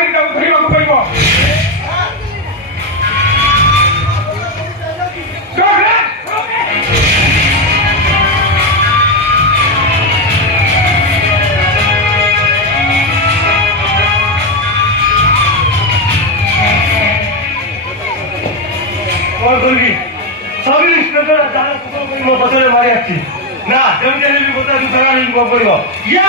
जाई ताऊ धरिबा को पड़िबो और बोलगी सभी इंस्पेक्टर जाना को मो पछरे मारी आछि ना जेम जेले भी बोता जरा नहीं को पड़िबो या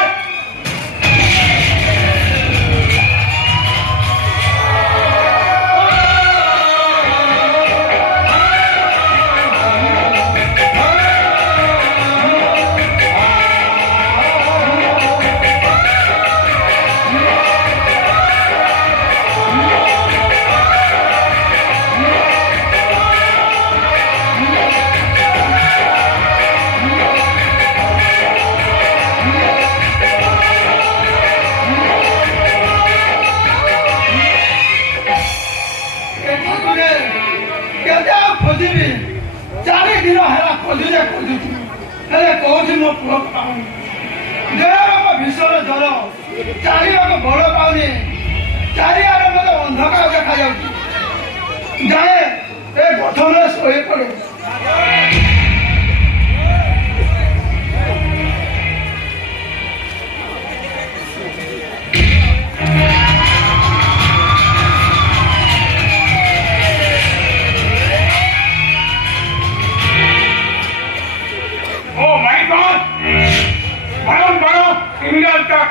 भीषण जल चारिक बल पाऊनी चारिआडे मत अंधकार देखा जाए ए गठन शोई पड़े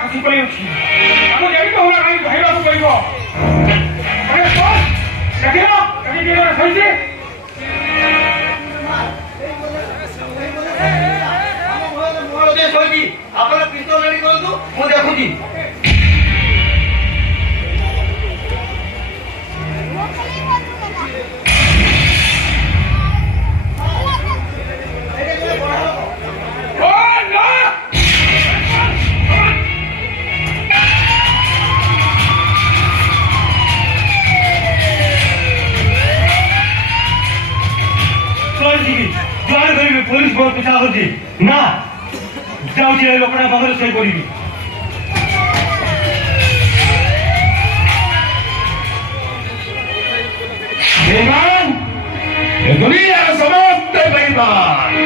खसी पड़ी अच्छी आपको जाई तो होला नहीं भाई बाबू कहिबो अरे बस देखियो कहीं दिनो सही से मोर दे सोई आपन पिस्तौल रेडी करंतु मु देखुची पुलिस बहुत पिछा होती ना जाऊँ लोकड़ा पाखर सही पड़ी बेईमान ये दुनिया समस्त बेईमान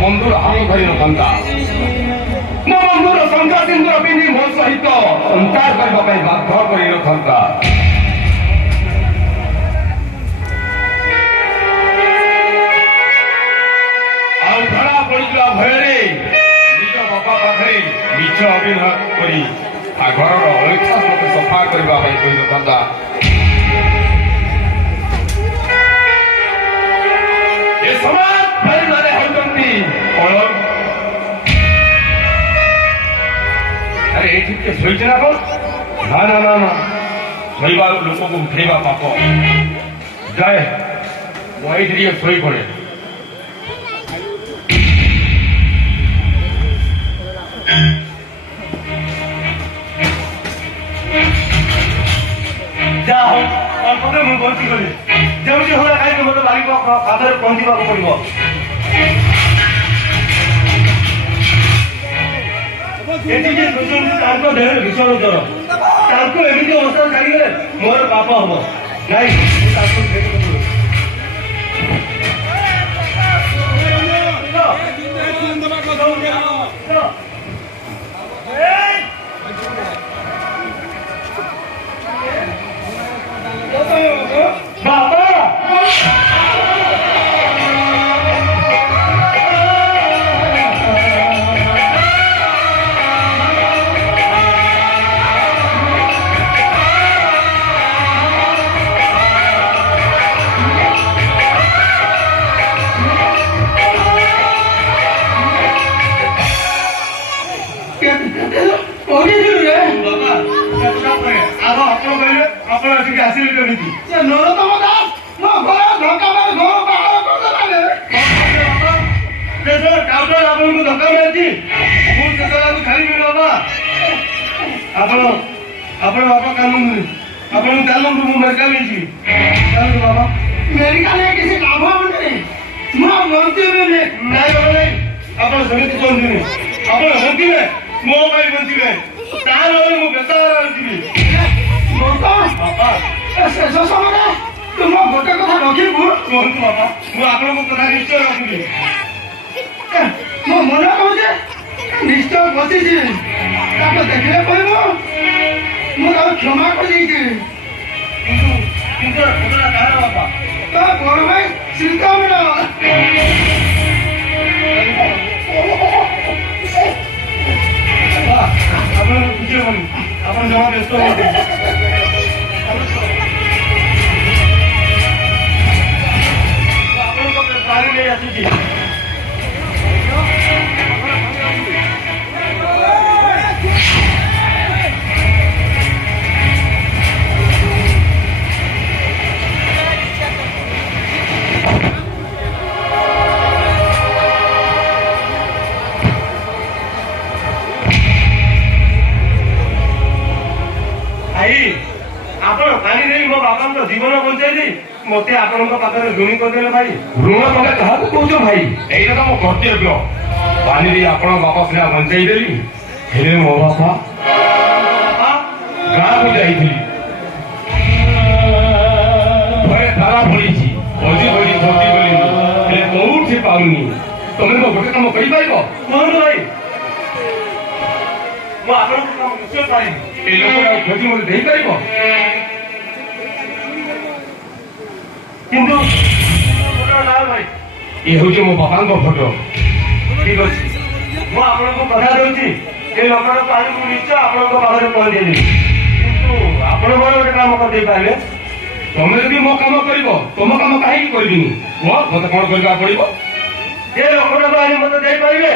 बंधुर हाथ धरी नथा मो बंधुर शंका सिंधुर पिंधि मो सहित संसार करने बाध्य कर नथा धरा पड़ा भय निज बापा पाखे मिछ अभिनय कर घर अलिखा मत सफा करने नथा अरे ये ठीक शोचे ना कौन ना ना ना ना शोबार लोक को उठेवा पाप जाए मुझे शोई पड़े जा हो और मुझे गलती करी जमी होला कहीं मतलब बारी पादर पहुंचा पड़ो देह भीषण ज्वर एमती अवस्था छाड़गले मोर पाप हम बाबा ଆପଣ ଆସିକି ଆସିଲେ କେମିତି? ସେ ନରୋତ୍ତମ ଦାସ ମୋ ଘର ଧକ୍କା ମାରି ଘର ବାହାର କରିଦେଲା କାଉଣ୍ଟର ଆପଣଙ୍କୁ ଧକ୍କା ମାରିଛି ମୁଁ ସେ ଜାଗାକୁ ଛାଡ଼ିବି ବାବା। ଆପଣ ବାପା କାନ୍ଦନ୍ତୁନି ଆପଣଙ୍କୁ ଚାଲନ୍ତୁ ମୁଁ ମେଡ଼ିକାଲ ନେଇଯିବି ଚାଲନ୍ତୁ ବାବା। ମେଡ଼ିକାଲରେ କିଛି ଲାଭ ହବନି ମୁଁ ବଞ୍ଚିବି ନାଇଁ ବାବା ନାଇଁ ଆପଣ ସେମିତି କୁହନ୍ତୁନି ଆପଣ ବଞ୍ଚିବେ ମୋ ପାଇଁ ବଞ୍ଚିବେ ତାହେଲେ ମୁଁ ବେସାହାରା ହେଇଯିବି। ବାପା ଶେଷ ସମୟରେ ତୁମ ଗୋଟେ କଥା ରଖିବୁ କୁହନ୍ତୁ ବାପା ମୁଁ ଆପଣଙ୍କ କଥା ନିଶ୍ଚୟ ରଖିବି। ମୋ ମନେ କହୁଛି ନିଶ୍ଚୟ ବସିଛି ତାକୁ ଦେଖିଲେ କହିବୁ ମୁଁ ତାକୁ କ୍ଷମା କରିଦେଇଛି। କିନ୍ତୁ ଘଟଣା କାହାର ବାପା? ତ ବଡ଼ ଭାଇ ଶ୍ରୀକାନ୍ତ ଆପଣ ଖୁସି ହେବନି ଆପଣ ଜମା ବ୍ୟସ୍ତ ହୁଅନ୍ତି। ଆପଣଙ୍କ ପାଣି ନେଇ ଆସିଛି। ଆପଣ ପାଣି ଦେଇ ମୋ ବାପାଙ୍କ ଜୀବନ ବଞ୍ଚେଇଲି ମତେ ଆପଣଙ୍କ ପାଖରେ ଋଣୀ କରିଦେଲେ ଭାଇ। ଋଣ ତମେ କାହାକୁ କହୁଛ ଭାଇ? ଏଇଟା ତ ମୋ କର୍ତ୍ତବ୍ୟ। ପାଣି ଦେଇ ଆପଣଙ୍କ ବାପା ସିନା ବଞ୍ଚେଇ ଦେଲି ହେଲେ ମୋ ବାପା ଗାଁକୁ ଯାଇଥିଲି ଘରେ ତାଲା ପଡ଼ିଛି ଭୋଜି ଭୋଜି ଭୋଜି ଗଲି ହେଲେ କୋଉଠି ପାଉନି। ତମେ ମୋ ଗୋଟେ କାମ କରିପାରିବ? କୁହନ୍ତୁ ଭାଇ ମୁଁ ଆପଣଙ୍କ କାମ ନିଶ୍ଚୟ ପାରିବି। ଏଇ ଲୋକଟା ଖୋଜି ମତେ ଦେଇପାରିବ? କିନ୍ତୁ ଭାଇ ଇଏ ହଉଛି ମୋ ବାପାଙ୍କ ଫଟୋ। ଠିକ ଅଛି ମୁଁ ଆପଣଙ୍କୁ କଥା ଦଉଛି ଏ ଲୋକଟା ପାଣି ମୁଁ ନିଶ୍ଚୟ ଆପଣଙ୍କ ପାଖରେ ପହଞ୍ଚେଇଦେବି। କିନ୍ତୁ ଆପଣ ମୋର ଗୋଟେ କାମ କରିଦେଇପାରିବେ। ତମେ ଯଦି ମୋ କାମ କରିବ ତମ କାମ କାହିଁକି କରିବିନି? ମତେ କଣ କରିବାକୁ ପଡିବ? ଏ ଲୋକଟାକୁ ଆଣି ମତେ ଦେଇପାରିବେ?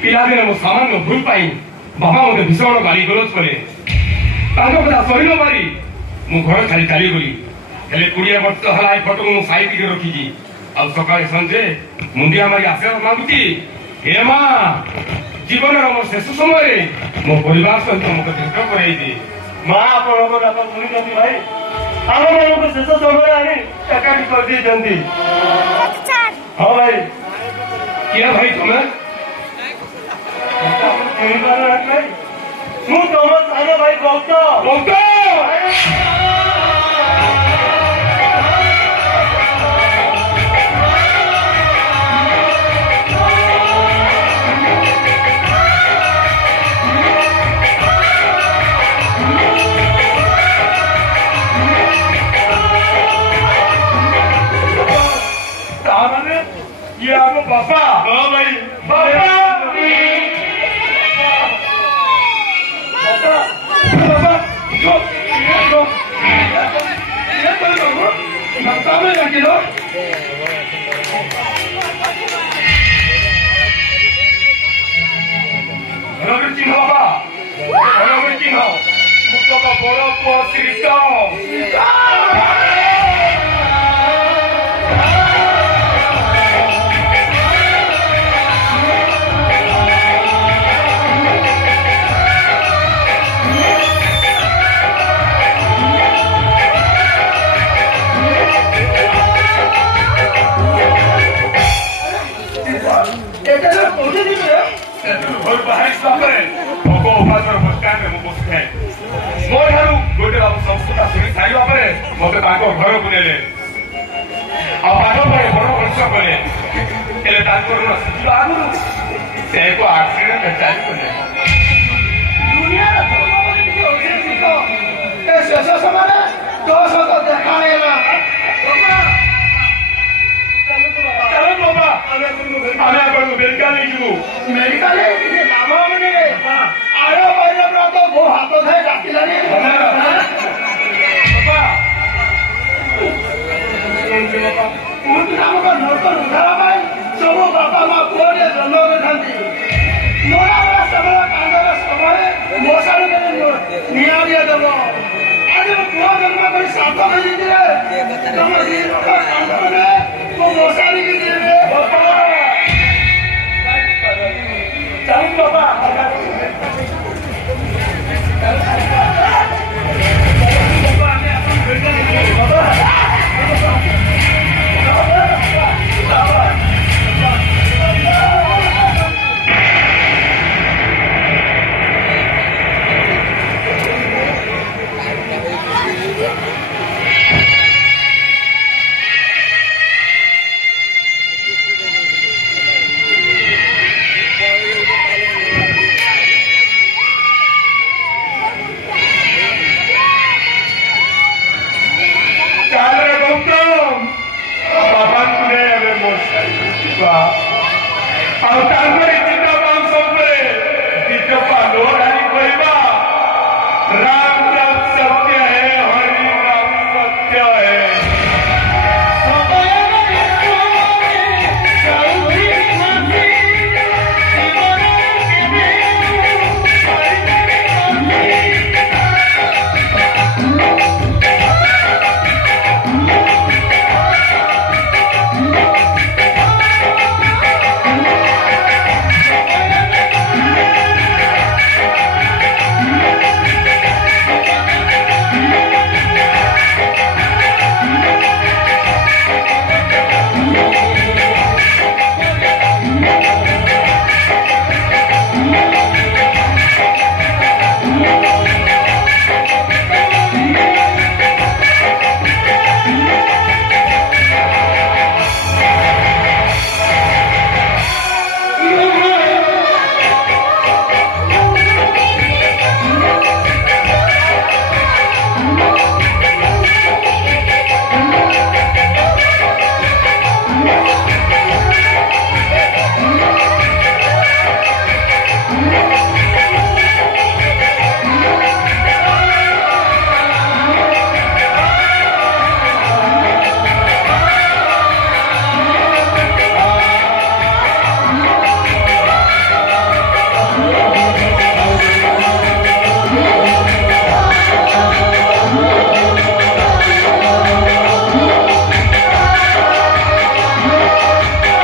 ପିଲାଦିନେ ମୋ ସାମାନ୍ୟ ଭୁଲ ପାଇଁ ବାପା ମତେ ଭୀଷଣ ଗାଳି ଗଲୋଜ କଲେ। ତାଙ୍କ କଥା ସହି ନ ପାରି ମୁଁ ଘର ଛାଡ଼ି ଚାଲିଗଲି। ହେଲେ 20 ବର୍ଷ ହେଲା ଏ ଫଟୋକୁ ମୁଁ ସାଇତିକି ରଖିଛି। ଆଉ ସକାଳେ ସଞ୍ଜେ ମୁଣ୍ଡିଆ ମାରି ଆଶୀର୍ବାଦ ମାଗୁଛି ହେ ମା ଜୀବନର ମୋ ଶେଷ ସମୟରେ ମୋ ପରିବାର ସହିତ ମତେ ଭେଟ କରାଇଛି। ମା ଆପଣଙ୍କ କଥା ଶୁଣିଛନ୍ତି ଭାଇ ଆମମାନଙ୍କୁ ଶେଷ ସମୟରେ ଆଣି ଏକାଠି କରିଦେଇଛନ୍ତି। ହଁ ଭାଇ କିଏ ଭାଇ ତମେ? ମୁଁ ତମ ସାନ ଭାଇ ଭକ୍ତ। ତାମାନେ ଇଏ ଆମ ବାପା? ହଁ ଭାଇ ବାପା চিহ্ন বাবা চিহ্ন মুক্ত বড় পুଅ শ্ରୀକାନ୍ତ। ଘରୁ ବାହାରିବା ପରେ ଭୋଗ ଉପାସର ବସଷ୍ଟାଣ୍ଡରେ ମୁଁ ବସିଥାଏ। ମୋ ଠାରୁ ଗୋଟେ ବାବୁ ସବୁ କଥା ଶୁଣି ସାରିବା ପରେ ମତେ ତାଙ୍କ ଘରକୁ ନେଲେ ଆଉ ପାଠ ପାଇଁ ବଡ ମଣିଷ କଲେ। ହେଲେ ତାଙ୍କର ଶିଖିବା ଆଗରୁ ସେ ଏକ ଆକ୍ସିଡେଣ୍ଟ ଚାଲିଗଲେ। ଦୁନିଆର ମେଡିକାଲ କିଛି ଲାଭ ହବନି ଆର କହିଲେ ପୁରା ତ ବୋ ହାତ ଥାଏ ଡାକିଲାନି ଆମକୁ ଲୋକ ଉଦ୍ଧାର ପାଇଁ ସବୁ ବାପା ମା ପୁଅରେ ଜନ୍ମ କରିଥାନ୍ତି ମରାମରା ସମୟ କାନ୍ଦର ସମୟ ମଶାରୁ ନିଆଁ ଦିଆଦେବ ଆଜି ମୋ ପୁଅ ଜନ୍ମ କରି ସାତ ହେଇଥିଲେ ତମ